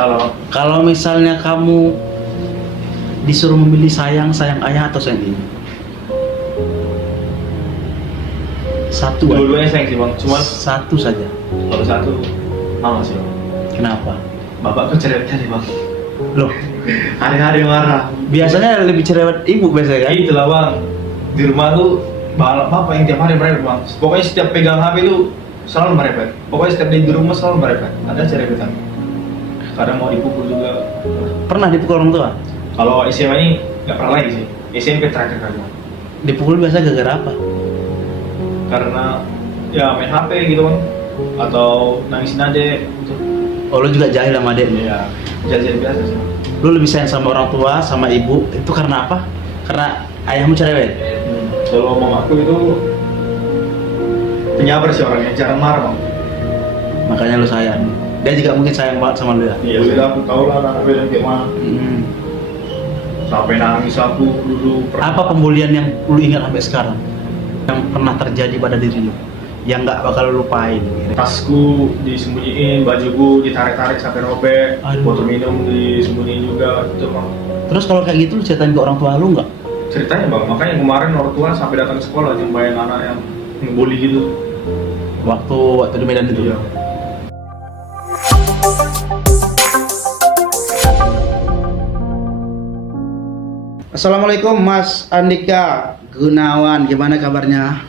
salah bang. Kalau misalnya kamu disuruh memilih sayang ayah atau sayang ibu, satu aja. Dua-duanya sayang sih bang, cuman Satu saja. kalau satu mama sih bang. Kenapa? Bapakku cerewetnya nih bang, Loh, hari-hari marah. biasanya lebih cerewet ibu biasanya kan? Itulah bang, di rumah tuh bapak yang tiap hari merepet bang. Pokoknya setiap pegang HP itu selalu merepet. Pokoknya setiap dia di rumah selalu merepet. Ada cerewetan. Kadang mau dipukul juga. Pernah dipukul orang tua? Kalau SMA ini nggak pernah lagi sih. SMP terakhir kali bang. Dipukul biasa gara-gara apa? Karena ya main HP gitu bang, atau nangisin adek gitu. Oh, lu juga jahil sama adeknya? Ya jajan biasa sih. Lu lebih sayang sama orang tua, sama ibu, itu karena apa? Karena ayahmu cerewet? Kalau mamaku itu penyabar sih orangnya, jarang marah bang. Makanya lu sayang. Dia juga mungkin sayang banget sama lu ya? Iya sudah aku tahu lah anak beda kayak mana. Sampai nangis aku dulu. Apa pembulian yang lu ingat sampai sekarang? Yang pernah terjadi pada diri lu? Yang nggak bakal lu lupain? Tasku disembunyiin, bajuku ditarik-tarik sampai robek, Aduh. botol minum disembunyiin juga gitu bang. Terus kalau kayak gitu lu ceritain ke orang tua lu nggak? Ceritanya bang, makanya kemarin orang tua sampai datang ke sekolah nyumpahin anak yang ngebully gitu. Waktu di Medan itu? Iya. Assalamualaikum Mas Andika Gunawan, gimana kabarnya?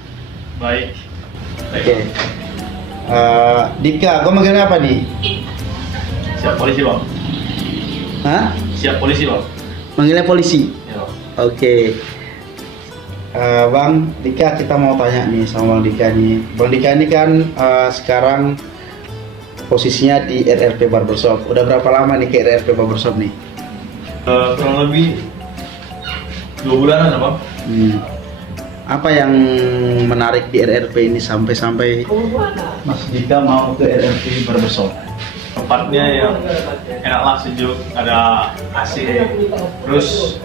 Baik. Oke. Dika, kau manggilnya apa nih? Siap polisi bang. Hah? Siap polisi bang. Manggilnya polisi? Ya. Oke. Bang Dika, kita mau tanya nih sama Bang Dika nih. Bang Dika ini kan sekarang posisinya di RRP Barbershop. Udah berapa lama nih ke RRP Barbershop nih? Kurang lebih 2 bulanan bang. Apa yang menarik di RRP ini sampai Mas Dika mau ke RRP Barbershop? Tempatnya yang enak lah, sejuk, ada AC, terus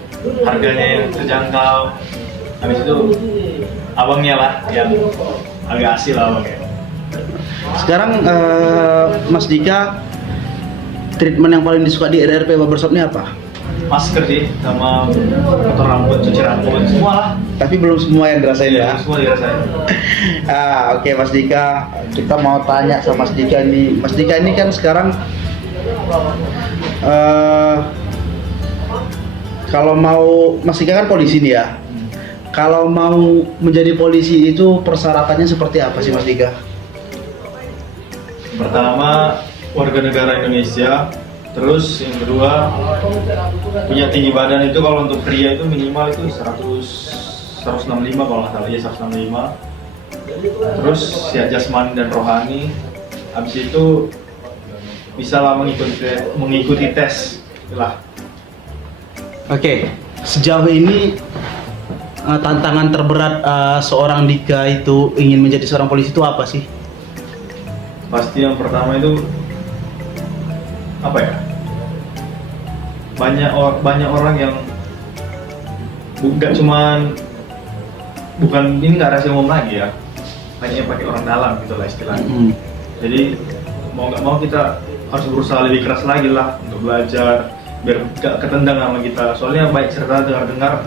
harganya yang terjangkau. Habis itu abangnya lah yang agak asli lah abangnya. Sekarang Mas Dika, treatment yang paling disuka di RRP Barbershop ini apa? Masker sih, sama potong rambut, cuci rambut, semua lah. Tapi belum semua yang dirasain ya? Semua dirasain. Oke, Mas Dika, kita mau tanya sama Mas Dika nih. Mas Dika ini kan sekarang kalau mau, Mas Dika kan polisi nih ya. Kalau mau menjadi polisi itu persyaratannya seperti apa sih Mas Dika? Pertama, warga negara Indonesia. Terus yang kedua, punya tinggi badan itu kalau untuk pria itu minimal itu 165 kalau nggak salah, ya 165. Terus ya jasmani dan rohani. Habis itu bisa lah mengikuti tes lah. Oke, sejauh ini tantangan terberat seorang Dika itu ingin menjadi seorang polisi itu apa sih? Pasti yang pertama itu apa ya? Banyak orang yang bukan ini nggak rahasia umum lagi ya. Banyak yang pakai orang dalam gitu lah istilahnya. Jadi mau nggak mau kita harus berusaha lebih keras lagi lah untuk belajar biar nggak ketendang sama kita. Soalnya baik cerita dengar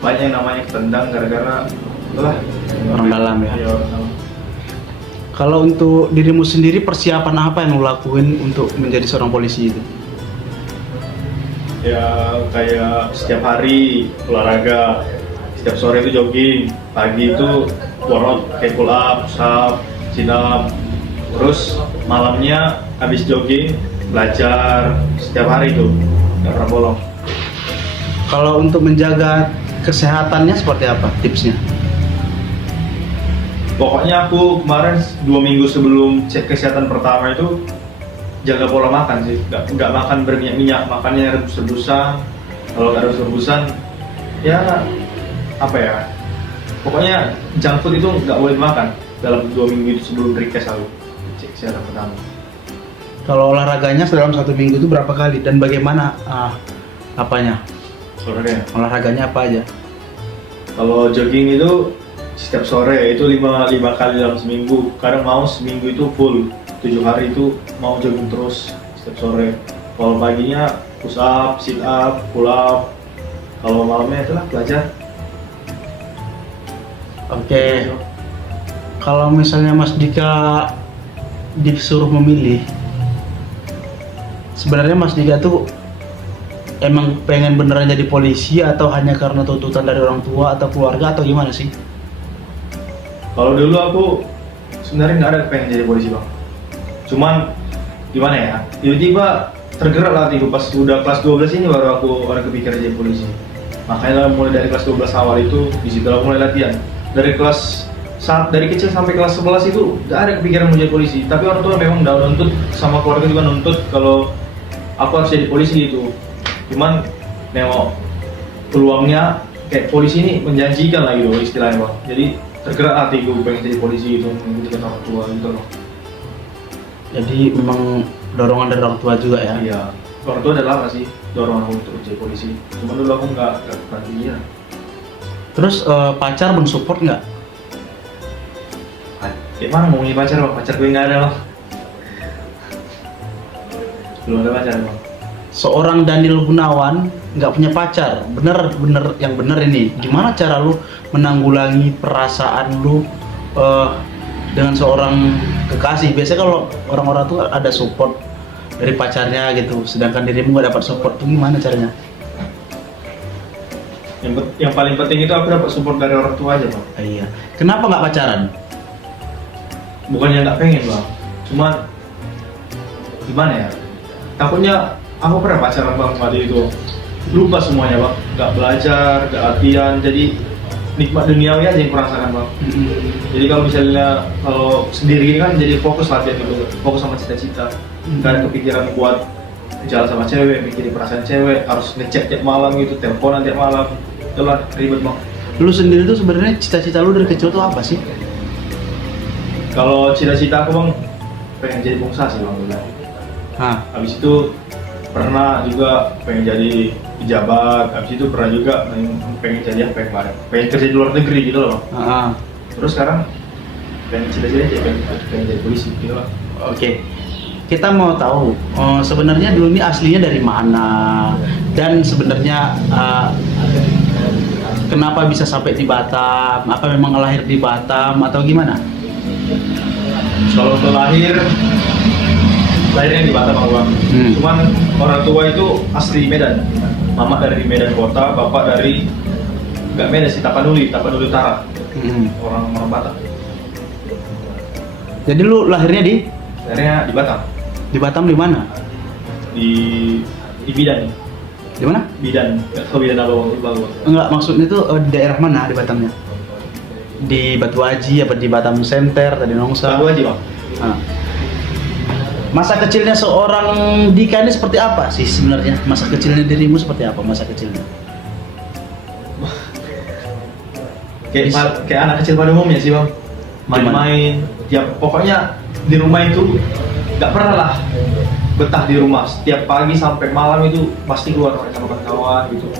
banyak yang namanya ketendang gara-gara itulah Orang dalam ya. Iya, orang dalam. Kalau untuk dirimu sendiri, persiapan apa yang lo lakuin untuk menjadi seorang polisi itu? Ya kayak setiap hari olahraga, setiap sore itu jogging, pagi itu workout kayak pull up, push up, sit up, terus malamnya habis jogging belajar setiap hari itu nggak pernah bolong. Kalau untuk menjaga kesehatannya seperti apa tipsnya? Pokoknya aku kemarin 2 minggu sebelum cek kesehatan pertama itu jaga pola makan sih, nggak makan berminyak-minyak, makannya rebus-rebusan. Kalau nggak rebus-rebusan, ya apa ya? Pokoknya junk food itu nggak boleh makan dalam 2 minggu itu sebelum pre-test aku cek kesehatan pertama. Kalau olahraganya dalam 1 minggu itu berapa kali dan bagaimana apanya? Olahraganya apa aja? Kalau jogging itu setiap sore itu 5 kali dalam seminggu. Kadang mau seminggu itu full 7 hari itu mau jogging terus setiap sore. Kalau paginya push up, sit up, pull up. Kalau malamnya itulah belajar. Oke. Kalau misalnya Mas Dika disuruh memilih, sebenarnya Mas Dika tuh emang pengen beneran jadi polisi atau hanya karena tuntutan dari orang tua atau keluarga atau gimana sih? Kalau dulu aku sebenarnya nggak ada pengen jadi polisi bang. Cuman gimana ya? Tiba-tiba tergerak lah hatiku pas udah kelas 12 ini baru aku ada kepikiran jadi polisi. Makanya mulai dari kelas 12 awal itu di situ aku mulai latihan. Dari kecil sampai kelas 11 itu gak ada kepikiran mau jadi polisi. Tapi orang tua memang udah nuntut, sama keluarga juga nuntut kalau aku harus jadi polisi gitu. Cuman nengok peluangnya kayak polisi ini menjanjikan lah gitu istilahnya bang. Jadi tergerak hatiku pengen jadi polisi itu mengikuti kata orang tua gitu loh. Jadi memang dorongan dari orang tua juga ya? Iya, orang tua udah lama sih dorong aku untuk jadi polisi. Cuman dulu aku nggak kepikiran. Terus pacar mensupport nggak? Kayak mana mau punya pacar bang? Pacar gue nggak ada bang. Belum ada pacar bang. Seorang Daniel Gunawan nggak punya pacar, bener yang bener ini. Gimana cara lu menanggulangi perasaan lu dengan seorang kekasih? Biasanya kalau orang-orang tuh ada support dari pacarnya gitu, sedangkan dirimu nggak dapat support, tuh gimana caranya? Yang paling penting itu aku dapat support dari orang tua aja bang. Iya. Kenapa nggak pacaran? Bukannya nggak pengen bang, cuman gimana ya? Takutnya aku pernah pacaran bang tadi itu lupa semuanya bang, nggak belajar, nggak latihan, jadi nikmat duniawi aja yang kurasakan bang. Jadi kalau misalnya kalau sendiri kan jadi fokus latihan gitu, fokus sama cita-cita, nggak ada kepikiran buat jalan sama cewek, mikirin perasaan cewek, harus ngechat tiap malam gitu, teleponan tiap malam, itulah ribet bang. Lu sendiri tuh sebenarnya cita-cita lu dari kecil tuh apa sih? Kalau cita-cita aku bang pengen jadi pengusaha sih bang dulu. Habis itu pernah juga pengen jadi pejabat, habis itu pernah juga pengen jadi apa yang kemarin, pengen kerja di luar negeri gitu loh bang. Terus sekarang pengen cita-cita aja pengen jadi polisi gitu loh. Oke. Kita mau tahu sebenarnya dulu ini aslinya dari mana dan sebenarnya kenapa bisa sampai di Batam? Apa memang lahir di Batam atau gimana? Kalau untuk lahirnya di Batam bang. Cuman orang tua itu asli Medan. Mama dari Medan kota, bapak dari nggak Medan sih, Tapanuli Utara. Orang Batam. Jadi lu lahirnya di? Lahirnya di Batam. Di Batam di mana? Di Bidan. Di mana? Bidan. Nggak tahu Bidan apa bang? Enggak, maksudnya itu di daerah mana di Batamnya? Di Batu Aji apa di Batam Center tadi Nongsa? Batu Aji bang. Masa kecilnya seorang Dika ini seperti apa sih sebenarnya? Masa kecilnya dirimu seperti apa masa kecilnya? Kayak anak kecil pada umumnya sih bang. Main-main. Ya pokoknya di rumah itu nggak pernah lah betah di rumah. Setiap pagi sampai malam itu pasti keluar sama kawan-kawan gitu.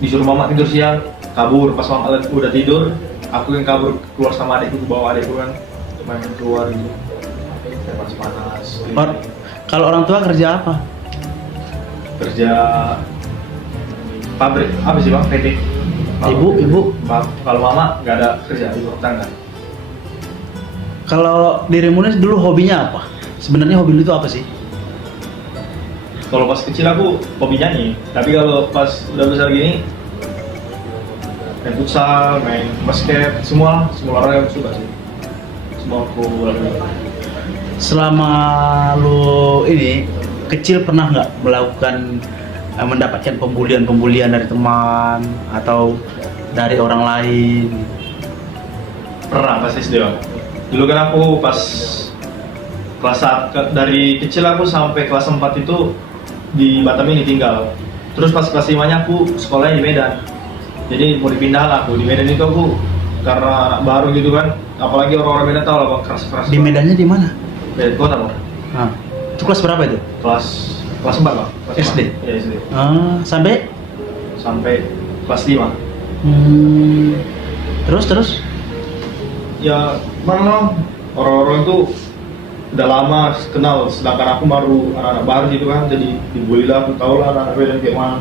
Disuruh mama tidur siang, kabur. Pas mama udah tidur, aku yang kabur keluar sama adikku, bawa adikku kan main keluar gitu. Panas-panas. Kalau orang tua kerja apa? Kerja pabrik apa sih bang? PT. Ibu? Kalau mama nggak ada kerja, ibu rumah tangga. Kalau dirimu ini dulu hobinya apa? Sebenarnya hobi lu itu apa sih? Kalau pas kecil aku hobi nyanyi, tapi kalau pas udah besar gini main futsal, main basket, semua olahraga aku suka sih. Semua aku lakuin. Selama lu ini kecil pernah nggak melakukan mendapatkan pembulian dari teman atau dari orang lain? Pernah pas SD bang. Dulu kan aku pas kelas 1, dari kecil aku sampai kelas 4 itu di Batam ini tinggal. Terus pas kelas 5-nya aku sekolahnya di Medan. Jadi mau dipindah aku di Medan itu aku karena anak baru gitu kan. Apalagi orang-orang Medan tahu lah bang keras-keras. Di Medannya di mana? Medan kota bang. Itu kelas berapa itu? Kelas 4 bang. Kelas SD? 4. Iya SD. Sampai kelas 5. Terus? Ya mana orang-orang itu udah lama kenal, sedangkan aku baru anak-anak baru gitu kan, jadi dibully lah, aku tau lah anak Medan kayak mana.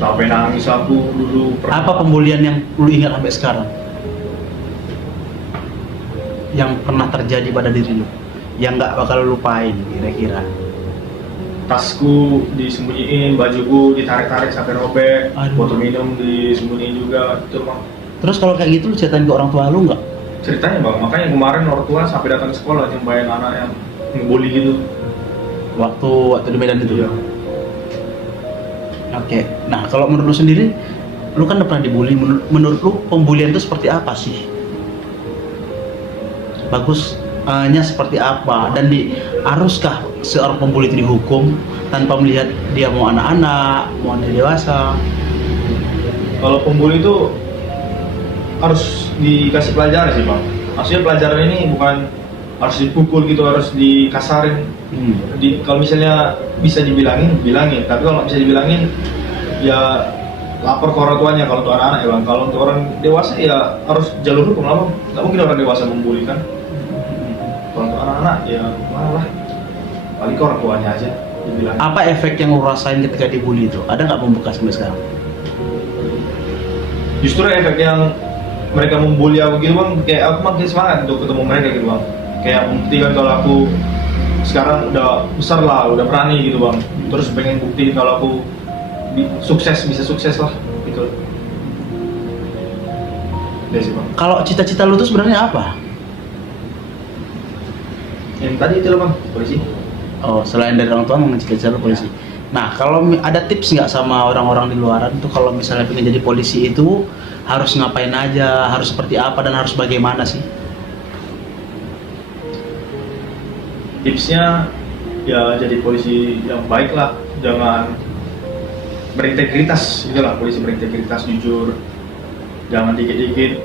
Sampai nangis aku dulu. Apa pembulian yang lu ingat sampai sekarang? Yang pernah terjadi pada diri lu, yang nggak bakal lu lupain kira-kira? Tasku disembunyiin, bajuku ditarik-tarik sampai robek, Aduh. botol minum disembunyiin juga, itu bang. Terus kalau kayak gitu lu ceritain ke orang tua lu nggak? Ceritanya bang, makanya kemarin orang tua sampai datang ke sekolah nyumpain anak yang ngebully gitu. Waktu di Medan itu? Iya. Oke. Nah kalau menurut lu sendiri, lu kan udah pernah dibully. Menurut lu pembulian itu seperti apa sih? Bagusnya seperti apa? Dan haruskah seorang pembuli itu dihukum tanpa melihat dia mau anak-anak, mau dewasa? Kalau pembuli itu harus dikasih pelajaran sih bang. Maksudnya pelajaran ini bukan harus dipukul gitu, harus dikasarin. Kalau misalnya bisa dibilangin, bilangin. Tapi kalau nggak bisa dibilangin, ya lapor ke orang tuanya kalau untuk anak-anak ya bang. Kalau untuk orang dewasa ya harus jalur hukum lah bang. Nggak mungkin orang dewasa membuli kan. Kalau untuk anak-anak ya malah paling ke orang tuanya aja dibilangin. Apa efek yang lu rasain ketika dibully itu? Ada nggak membekas sampai sekarang? Justru efek yang mereka membuli aku gitu bang, kayak aku makin semangat untuk ketemu mereka gitu bang. Kayak membuktikan kalau aku sekarang udah besar lah, udah berani gitu bang. Terus pengen buktiin kalau aku bisa sukses lah gitu. Ya sih bang. Kalau cita-cita lu tuh sebenarnya apa? Yang tadi itu loh bang, polisi. Oh, selain dari orang tua memang cita-cita lu polisi. Nah, kalau ada tips nggak sama orang-orang di luaran tuh kalau misalnya pengen jadi polisi itu harus ngapain aja, harus seperti apa dan harus bagaimana sih? Tipsnya ya jadi polisi yang baik lah, jangan berintegritas gitu lah, polisi berintegritas, jujur, jangan dikit-dikit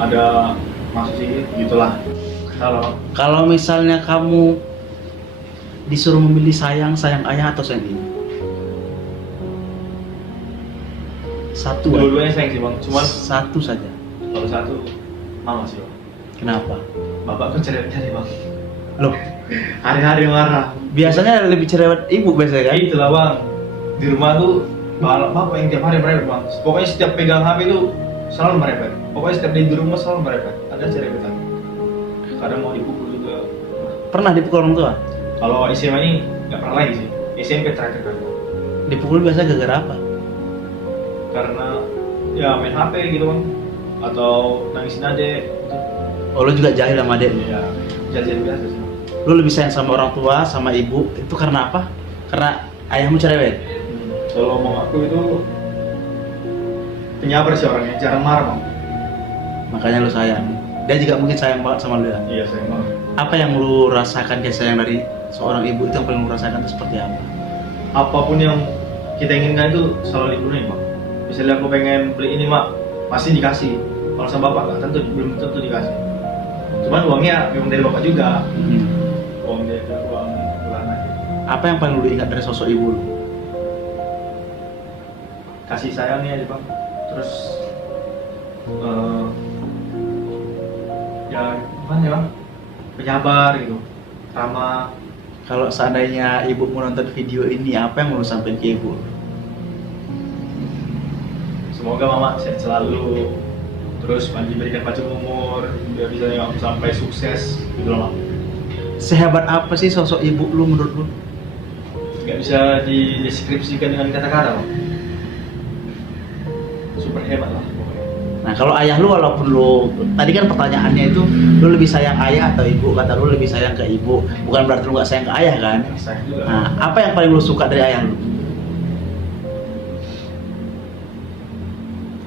ada maksud sih gitulah. Kalau misalnya kamu disuruh memilih sayang ayah atau sayang ibu? Satu aja. Dua-duanya sayang sih bang, cuman Satu saja. kalau satu mama sih bang. Kenapa? Bapakku cerewetnya nih bang, Loh, hari-hari marah. biasanya lebih cerewet ibu biasanya kan? Itulah bang, di rumah tuh bapak yang tiap hari merepet bang. Pokoknya setiap pegang HP itu selalu merepet. Pokoknya setiap dia di rumah selalu merepet. Ada cerewetan. Kadang mau dipukul juga. Pernah dipukul orang tua? Kalau SMA ini nggak pernah lagi sih. SMP terakhir kan. Dipukul biasa gara-gara apa? Karena ya main HP gitu bang, atau nangisin adek. Gitu. Oh, lu juga jahil sama adek? Ya, jajan biasa sih. Lu lebih sayang sama orang tua, sama ibu, itu karena apa? Karena ayahmu cerewet? Kalau mau aku itu penyabar sih orangnya, jarang marah bang. Makanya lu sayang. Dia juga mungkin sayang banget sama lu ya? Iya sayang banget. Apa yang lu rasakan kayak sayang dari seorang ibu itu yang paling lu rasakan itu seperti apa? Apapun yang kita inginkan itu selalu dipenuhi bang. Misalnya aku pengen beli ini mak, pasti dikasih. Kalau sama bapak nggak tentu, belum tentu dikasih. Cuman uangnya memang dari bapak juga. Uang dari uang bulanan. Apa yang paling lu ingat dari sosok ibu lu? Kasih sayangnya aja bang. Terus ya gimana ya bang? Penyabar gitu, ramah. Kalau seandainya ibu mau nonton video ini, apa yang mau lu sampaikan ke ibu? Semoga mama sehat selalu. Terus diberikan panjang umur, biar bisa sampai sukses gitu loh mak. Sehebat apa sih sosok ibu lu menurut lu? Nggak bisa dideskripsikan dengan kata-kata bang. Super hebat lah pokoknya. Nah, kalau ayah lu, walaupun lu tadi kan pertanyaannya itu lu lebih sayang ayah atau ibu, kata lu lebih sayang ke ibu, bukan berarti lu nggak sayang ke ayah kan? Sayang juga. Nah, apa yang paling lu suka dari ayah lu?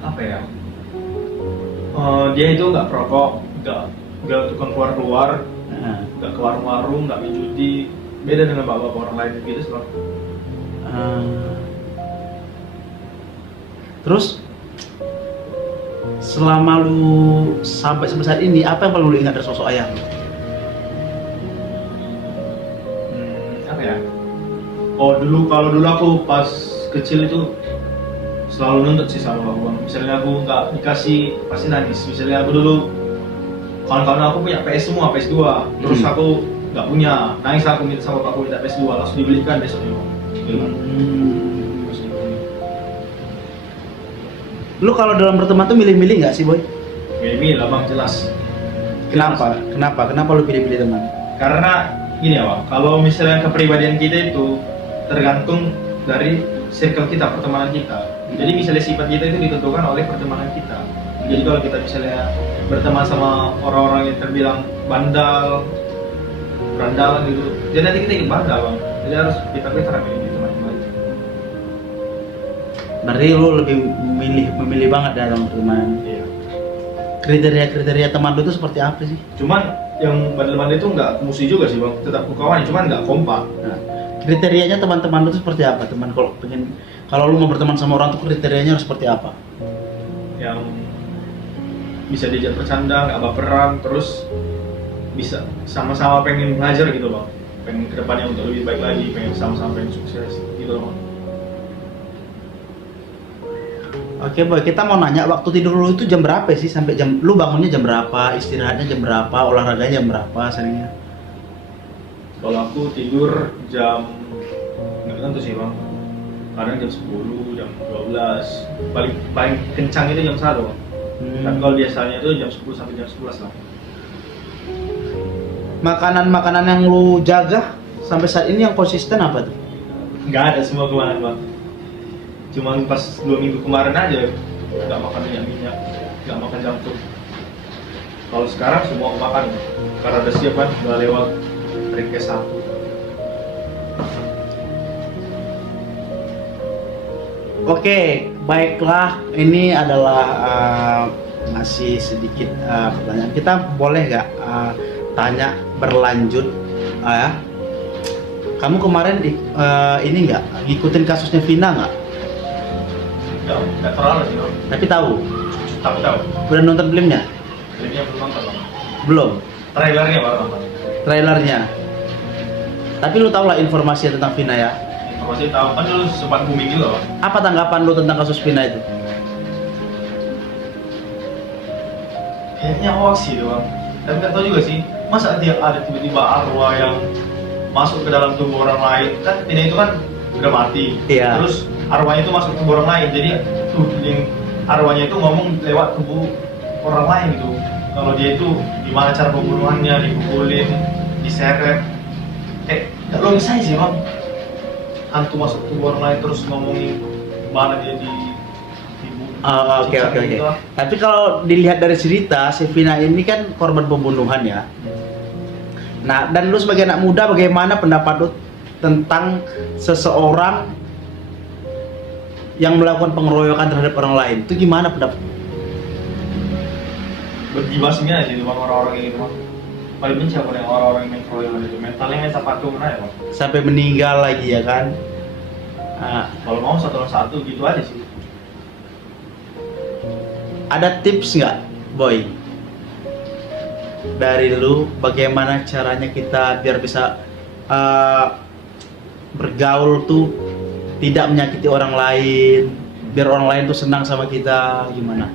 Apa ya? Dia itu nggak perokok, nggak tukang keluar, Nah, nggak ke warung-warung, nggak main judi. Beda dengan bapak-bapak orang lain gitu selalu. Terus selama lu sampai saat ini, apa yang paling lu ingat dari sosok ayah lu? Apa ya? Oh kalau dulu aku pas kecil itu selalu nuntut sih sama bapak bang. Misalnya aku nggak dikasih pasti nangis. Misalnya aku dulu kawan-kawan aku punya PS semua, PS2. Terus aku nggak punya, nangis aku minta sama bapakku minta PS2, langsung dibelikan besoknya. Gitu kan. Terus dibeli. Lu kalau dalam berteman tuh milih-milih nggak sih, Boy? Milih-milih lah bang, jelas. Kenapa? Kenapa lu pilih-pilih teman? Karena gini ya bang, kalau misalnya kepribadian kita itu tergantung dari circle kita, pertemanan kita. Jadi misalnya sifat kita itu ditentukan oleh pertemanan kita. Jadi kalau kita misalnya berteman sama orang-orang yang terbilang bandal, berandalan gitu, jadi nanti kita ikut bandal bang. Jadi harus kita milih teman yang baik. Berarti lu lebih memilih banget dalam teman. Iya. Kriteria teman lu itu seperti apa sih? Cuman yang bandel-bandel itu nggak musuh juga sih bang, tetap kawan, cuman nggak kompak. Nah, kriterianya teman-teman lu itu seperti apa? Teman kalau lu mau berteman sama orang tuh kriterianya harus seperti apa? Yang bisa diajak bercanda, nggak baperan, terus bisa sama-sama pengen belajar gitu bang, pengen kedepannya untuk lebih baik lagi, pengen sama-sama pengen sukses gitu loh bang. Oke, Boy, kita mau nanya waktu tidur lu itu jam berapa sih? Sampai jam lu bangunnya jam berapa? Istirahatnya jam berapa? Olahraganya jam berapa seringnya? Kalau aku tidur jam nggak tentu sih bang, kadang jam 10, jam 12, paling kencang itu jam 1 bang. Dan kalau biasanya itu jam 10 sampai jam 11 lah. Makanan yang lu jaga sampai saat ini yang konsisten apa tuh? Nggak ada semua kemana bang. Cuman pas 2 minggu kemarin aja nggak makan minyak, nggak makan junk food. Kalau sekarang semua aku makan karena udah siap kan, udah lewat request 1. Oke, baiklah. Ini adalah masih sedikit pertanyaan. Kita boleh nggak tanya berlanjut? Ya. Kamu kemarin ini nggak ngikutin kasusnya Vina nggak? Nggak terlalu sih bang. Tapi tahu. Tahu. Udah nonton filmnya? Filmnya belum nonton bang. Belum. Trailernya baru nonton. Trailernya. Tapi lu tau lah informasi tentang Vina ya? Informasi tahu kan dulu sempat booming gitu loh. Apa tanggapan lu tentang kasus Vina itu? Kayaknya hoax sih bang. Dan nggak tahu juga sih, masa dia ada tiba-tiba arwah yang masuk ke dalam tubuh orang lain. Kan Vina itu kan udah mati. Iya. Terus arwahnya itu masuk ke tubuh orang lain. Jadi arwahnya itu ngomong lewat tubuh orang lain gitu. Kalau dia itu gimana cara pembunuhannya, dipukulin, diseret. Nggak logis aja sih bang. Hantu masuk ke tubuh orang lain terus ngomongin gimana dia Oke. Tapi kalau dilihat dari cerita, si Vina ini kan korban pembunuhan ya. Nah, dan lu sebagai anak muda, bagaimana pendapat lu tentang seseorang yang melakukan pengeroyokan terhadap orang lain? Itu gimana pendapat? Berjibasnya aja itu bang, orang-orang kayak gitu bang. Paling benci aku dengan orang-orang yang main keroyokan itu. Mentalnya mental patung ya bang. Sampai meninggal lagi ya kan? Kalau mau satu lawan satu gitu aja sih. Ada tips nggak, Boy? Dari lu, bagaimana caranya kita biar bisa bergaul tuh tidak menyakiti orang lain, biar orang lain tuh senang sama kita, gimana?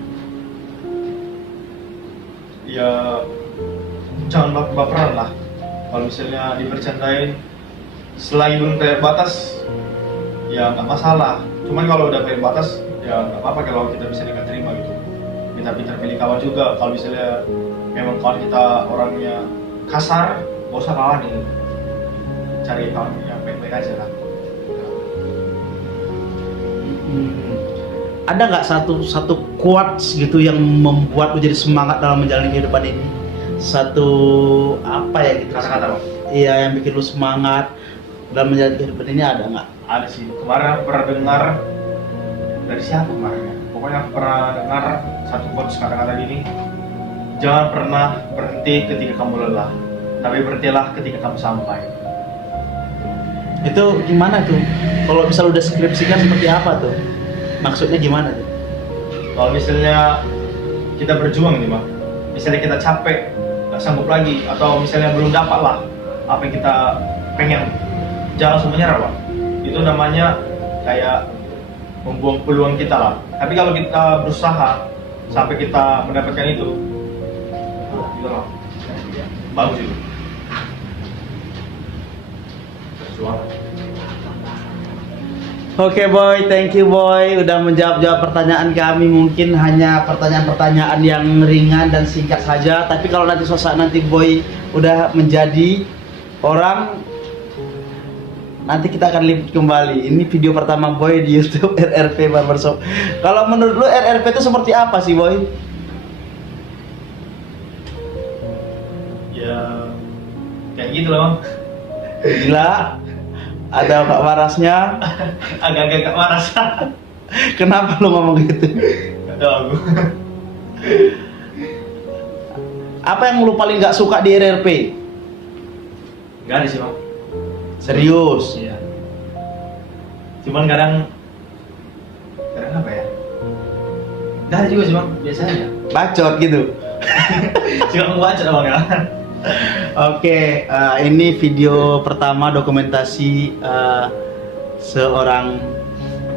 Ya jangan baperan lah. Kalau misalnya dibercandain selain belum terlalu batas, ya nggak masalah. Cuman kalau udah terlalu batas, ya nggak apa-apa kalau kita bisa nggak terima gitu. Pintar-pintar pilih kawan juga. Kalau misalnya memang kawan kita orangnya kasar, gak usah kawan nih. Cari kawan yang baik-baik aja lah. Ada nggak satu quotes gitu yang membuat lu jadi semangat dalam menjalani kehidupan ini? Satu apa ya gitu? Kata-kata bang. Iya, yang bikin lu semangat dalam menjalani kehidupan ini ada nggak? Ada sih. Kemarin aku pernah dengar dari siapa kemarin ya? Pokoknya aku pernah dengar satu quotes kata-kata gini. Jangan pernah berhenti ketika kamu lelah, tapi berhentilah ketika kamu sampai. Itu gimana tuh? Kalau misal udah deskripsikan seperti apa tuh? Maksudnya gimana tuh? Kalau misalnya kita berjuang nih bang, misalnya kita capek, nggak sanggup lagi, atau misalnya belum dapat lah apa yang kita pengen, jangan langsung menyerah bang. Itu namanya kayak membuang peluang kita lah. Tapi kalau kita berusaha sampai kita mendapatkan itu gitu loh. Bagus itu. Suara. Oke boy, thank you boy udah menjawab pertanyaan kami. Mungkin hanya pertanyaan-pertanyaan yang ringan dan singkat saja. Tapi kalau nanti suatu saat nanti boy udah menjadi orang, nanti kita akan lihat kembali. Ini video pertama boy di YouTube RRP Barbershop. Kalau menurut lu RRP itu seperti apa sih boy? Ya kayak gitu loh. Gila. Ada Kak Warasnya. Agak-agak waras. Kenapa lu ngomong gitu? Gak tahu aku. Apa yang lu paling gak suka di RRP? Gak ada sih bang. Serius? Iya. Cuman kadang apa ya? Gak ada juga sih bang, biasa aja. Bacot gitu. Cuma ngebaca bang ya. Oke, ini video pertama dokumentasi seorang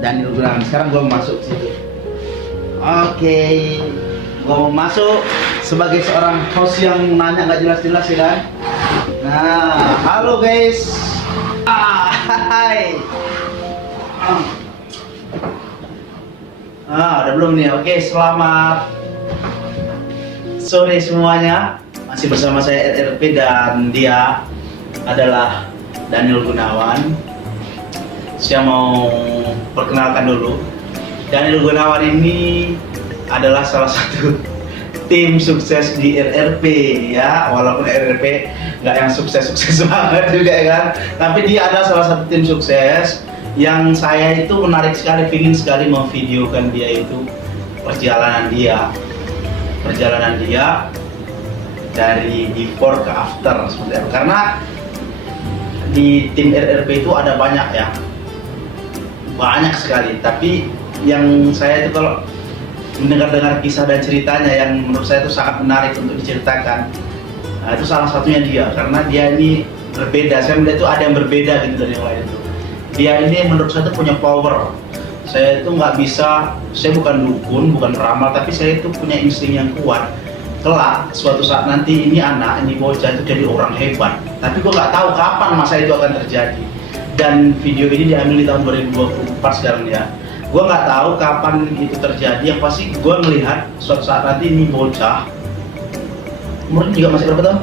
Daniel Gunawan. Sekarang gue masuk situ. Oke, gue mau masuk sebagai seorang host yang nanya nggak jelas-jelas ya kan. Nah, halo guys. Hai. Udah belum nih. Oke, selamat sore semuanya. Masih bersama saya RRP dan dia adalah Daniel Gunawan. Saya mau perkenalkan dulu. Daniel Gunawan ini adalah salah satu tim sukses di RRP ya. Walaupun RRP nggak yang sukses-sukses banget juga kan. Tapi dia adalah salah satu tim sukses yang saya itu menarik sekali, ingin sekali memvideokan dia itu perjalanan dia dari before ke after seperti itu. Karena di tim RRP itu ada banyak sekali. Tapi yang saya itu kalau mendengar kisah dan ceritanya yang menurut saya itu sangat menarik untuk diceritakan, nah, itu salah satunya dia. Karena dia ini berbeda. Saya melihat itu ada yang berbeda gitu dari yang lain itu. Dia ini menurut saya itu punya power. Saya itu nggak bisa, saya bukan dukun, bukan peramal, tapi saya itu punya insting yang kuat. Kelak suatu saat nanti ini bocah itu jadi orang hebat, tapi gue nggak tahu kapan masa itu akan terjadi. Dan video ini diambil di tahun 2024 sekarang ya. Gue nggak tahu kapan itu terjadi. Yang pasti gue melihat suatu saat nanti ini bocah umurnya juga masih berapa tahun?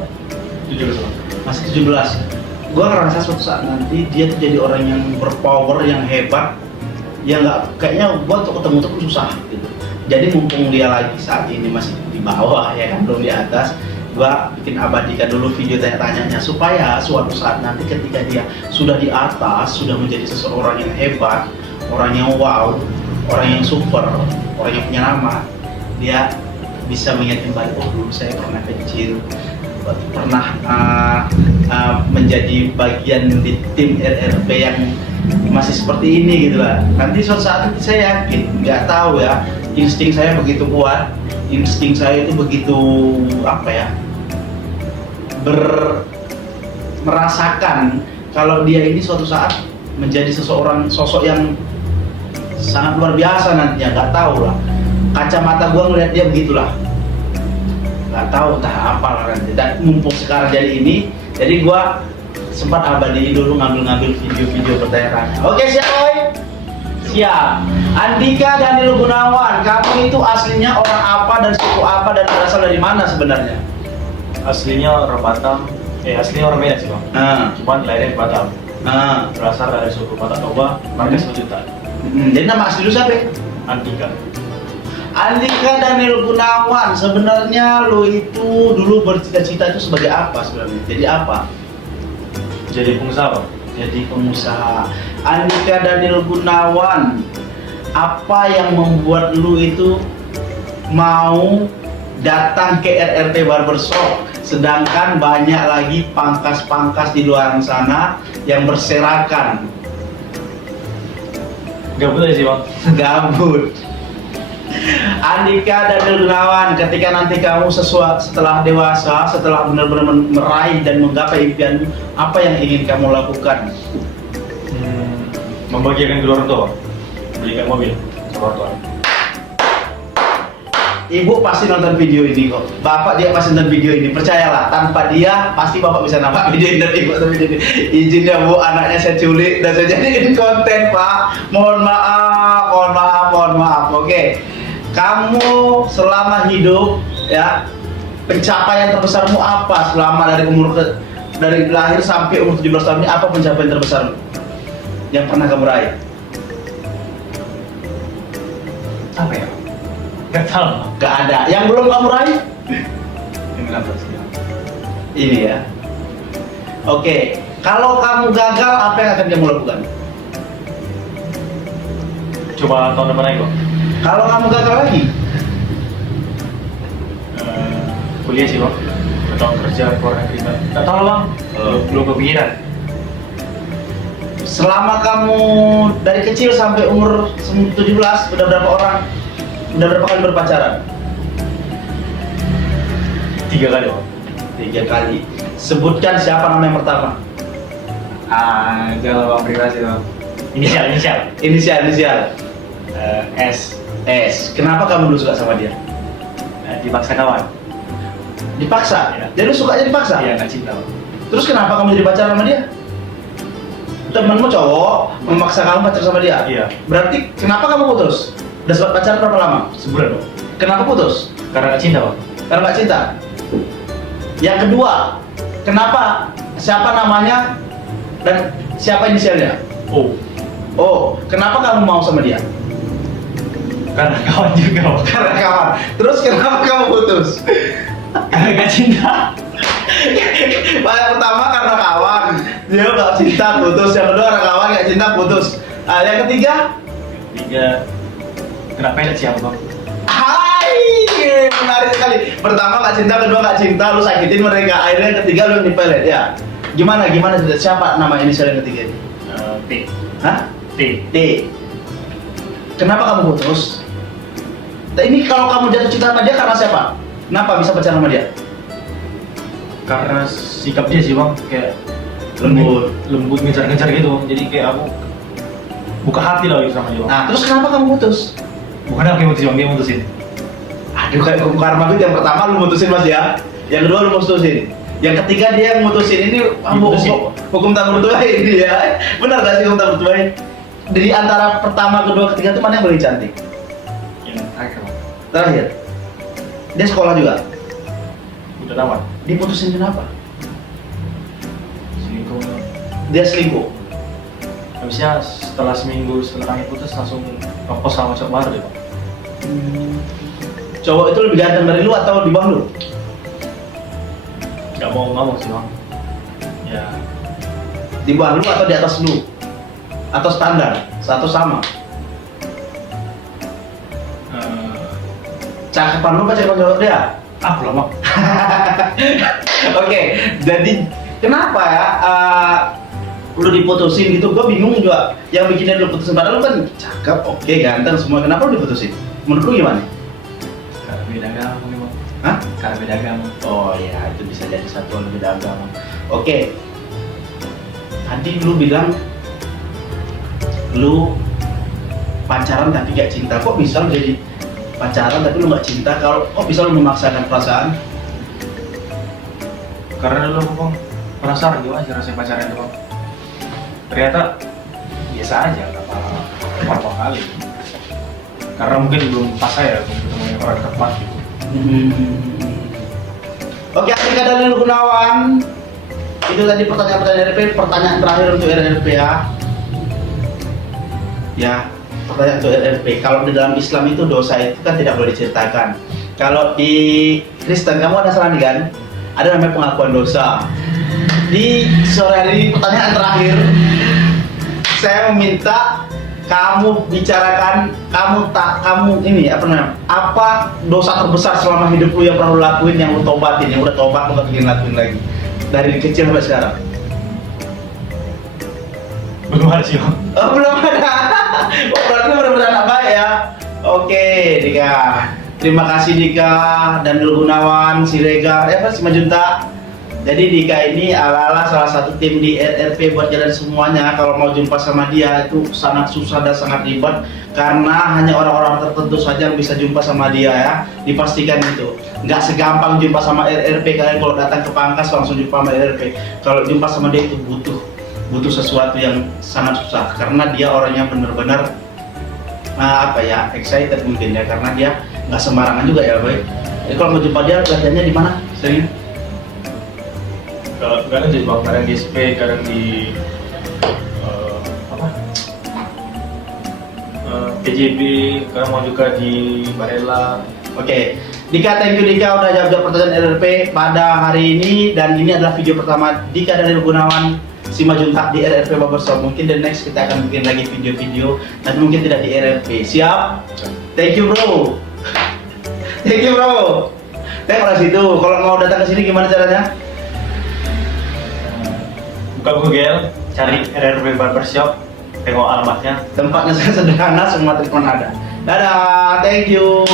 17. Masih 17. Gue ngerasa suatu saat nanti dia tuh jadi orang yang berpower, yang hebat, yang nggak, kayaknya gue untuk ketemu tuh susah gitu. Jadi mumpung dia lagi saat ini masih di bawah ya kan, belum di atas, gua bikin abadikan dulu video tanya-tanyanya supaya suatu saat nanti ketika dia sudah di atas, sudah menjadi seseorang yang hebat, orang yang wow, orang yang super, orang yang punya nama, dia bisa mengingat kembali, oh dulu saya pernah kecil, pernah menjadi bagian di tim RRP yang masih seperti ini gitu lah. Nanti suatu saat saya yakin, nggak tahu ya, insting saya begitu kuat, insting saya itu begitu merasakan kalau dia ini suatu saat menjadi sosok yang sangat luar biasa nantinya. Nggak tahu lah, kacamata gua ngeliat dia begitulah, nggak tahu entah apa lah nanti. Dan mumpung sekarang jadi ini, jadi gua sempat abadiin dulu, ngambil video-video pertanyaan. Oke, siap boy? Siap. Andika Daniel Gunawan, kamu itu aslinya orang apa dan suku apa dan berasal dari mana sebenarnya? Aslinya orang Batam, aslinya orang Medan sih bang. Cuman lahirnya di Batam. Berasal dari suku Batak Toba, marga Sejuta. Jadi nama asli lu siapa? Andika. Andika Daniel Gunawan, sebenarnya lu itu dulu bercita-cita itu sebagai apa sebenarnya? Jadi apa? Jadi pengusaha bang. Jadi pengusaha. Andika Daniel Gunawan, apa yang membuat lu itu mau datang ke RRP Barbershop, sedangkan banyak lagi pangkas-pangkas di luar sana yang berserakan? Gabut aja sih bang. Gabut. Andika Daniel Gunawan, ketika nanti kamu setelah dewasa, setelah benar-benar meraih dan menggapai impianmu, apa yang ingin kamu lakukan? Membagikan kedua orang tua, belikan mobil sama orang tua. ibu pasti nonton video ini kok. Bapak dia pasti nonton video ini. Percayalah, tanpa dia pasti bapak bisa nampak video ini dan ibu nonton video ini. Izin ya bu, anaknya saya culik dan saya jadiin konten pak. Mohon maaf. Oke. Kamu selama hidup ya, pencapaian terbesarmu apa selama dari lahir sampai umur 17 tahun ini? Apa pencapaian terbesar yang pernah kamu raih? Apa ya? Gak tahu. Gak ada. Yang belum kamu raih? Yang kenapa sih? Ini ya. Oke. Kalau kamu gagal, apa yang akan kamu lakukan? Coba tahun depan lagi kok. Kalau kamu gagal lagi, Kuliah sih bang. Atau kerja keluar negeri bang. Gak tahu bang. Belum kepikiran. selama kamu dari kecil sampai umur 17, udah berapa kali berpacaran? 3 kali bang. 3 kali. Sebutkan siapa nama yang pertama. Kalau bang privasi bang. Inisial. S. Kenapa kamu dulu suka sama dia? Dipaksa kawan. Dipaksa? Iya. Jadi lu sukanya dipaksa? Iya, nggak cinta bang. Terus kenapa kamu jadi pacaran sama dia? Temenmu cowok memaksa kamu pacaran sama dia? Iya. Berarti kenapa kamu putus? Udah sempat pacaran berapa lama? Sebulan bang. Kenapa putus? Karena nggak cinta bang. Karena nggak cinta. Yang kedua, kenapa? Siapa namanya dan siapa inisialnya? Oh, kenapa kamu mau sama dia? Karena kawan juga bang. Karena kawan. Terus kenapa kamu putus? Karena nggak cinta. Yang pertama karena kawan, dia nggak cinta putus. Yang kedua karena kawan nggak cinta putus. Yang ketiga? Kena pelet siapa bang? Hai, menarik sekali. Pertama nggak cinta, kedua nggak cinta, lu sakitin mereka. Akhirnya yang ketiga lu dipelet ya. Gimana? Siapa nama inisial yang ketiga ini? T. Hah? T. D. Kenapa kamu putus? Nah, ini kalau kamu jatuh cinta sama dia karena siapa? Kenapa bisa pacaran sama dia? Karena sikap dia sih bang, kayak lembut ngejar-ngejar gitu. Jadi kayak aku buka hati lah gitu sama dia bang. Nah, terus kenapa kamu putus? Bukan aku yang mutusin bang, dia yang mutusin. Aduh, kayak hukum karma gitu. Yang pertama lu mutusin mas ya, yang kedua lu mutusin, yang ketiga dia yang mutusin. Ini hukum tak bertuah ini ya. Benar gak sih hukum tak bertuah? Dari antara pertama, kedua, ketiga itu mana yang paling cantik? Yang terakhir bang. Terakhir. Dia sekolah juga. Udah tamat. Diputusin kenapa? Selingkuh. Dia selingkuh. Habisnya setelah seminggu setelah kami putus langsung ngekos sama cowok baru ya bang. Cowok itu lebih ganteng dari lu atau di bawah lu? Gak mau sih bang. Ya Di bawah lu atau di atas lu? Atau standar? Satu sama? Cakepan lu apa cakepan cowok dia? belum bang. Oke, jadi kenapa ya lu diputusin gitu? Gue bingung juga. Yang bikinnya lu putusin, padahal lu kan cakep, oke, ganteng semua. Kenapa lu diputusin? Menurut lu gimana? Karena beda agama nih bang. Hah? Karena beda agama. Oh ya, itu bisa jadi satu beda agama. Oke. Tadi lu bilang lu pacaran tapi gak cinta. Kok bisa lu jadi pacaran tapi lu gak cinta? Kok bisa lu memaksakan perasaan? Karena dulu aku bang penasaran gimana sih rasanya pacaran itu bang. Ternyata biasa aja, gak apa-apa kali. Karena mungkin belum pas saya belum ketemu yang orang tepat gitu. Oke, Atika Daniel Gunawan. Itu tadi pertanyaan RRP. Pertanyaan terakhir untuk RRP ya. Ya, pertanyaan untuk RRP. Kalau di dalam Islam itu dosa itu kan tidak boleh diceritakan. Kalau di Kristen kamu ada salah nih kan? Ada namanya pengakuan dosa. Di sore hari ini pertanyaan terakhir, saya meminta kamu bicarakan apa dosa terbesar selama hidup lu yang pernah lu lakuin, yang lu tobatin, yang udah tobat lu gak ingin lakuin lagi dari kecil sampai sekarang. Belum ada sih bang. Oh, belum ada. Oh, berarti benar-benar anak baik ya. Oke, Dika. Terima kasih Dika, Daniel Gunawan, si Regar, si Majunta. Jadi Dika ini ala-ala salah satu tim di RRP buat jalan semuanya. Kalau mau jumpa sama dia itu sangat susah dan sangat ribet karena hanya orang-orang tertentu saja yang bisa jumpa sama dia ya. Dipastikan itu. Nggak segampang jumpa sama RRP. Kalian kalau datang ke Pangkas langsung jumpa sama RRP. Kalau jumpa sama dia itu butuh sesuatu yang sangat susah karena dia orangnya benar-benar excited mungkin ya, karena dia nggak sembarangan juga ya boy. Jadi kalau mau jumpa dia latihannya di mana sering? Kadang di Bang, kadang di SP, kadang di PJB, kadang mau juga di Barela. Oke, Dika, thank you Dika udah jawab pertanyaan RRP pada hari ini, dan ini adalah video pertama Dika Daniel Gunawan Simajuntak di RRP Barbershop. Mungkin the next kita akan bikin lagi video-video, tapi mungkin tidak di RRP. Siap? Thank you bro. Thank you bro. Tengok situ. Kalau mau datang ke sini gimana caranya? Buka Google, cari RRP Barbershop, tengok alamatnya. Tempatnya sangat sederhana, semua treatment ada. Dadah, thank you.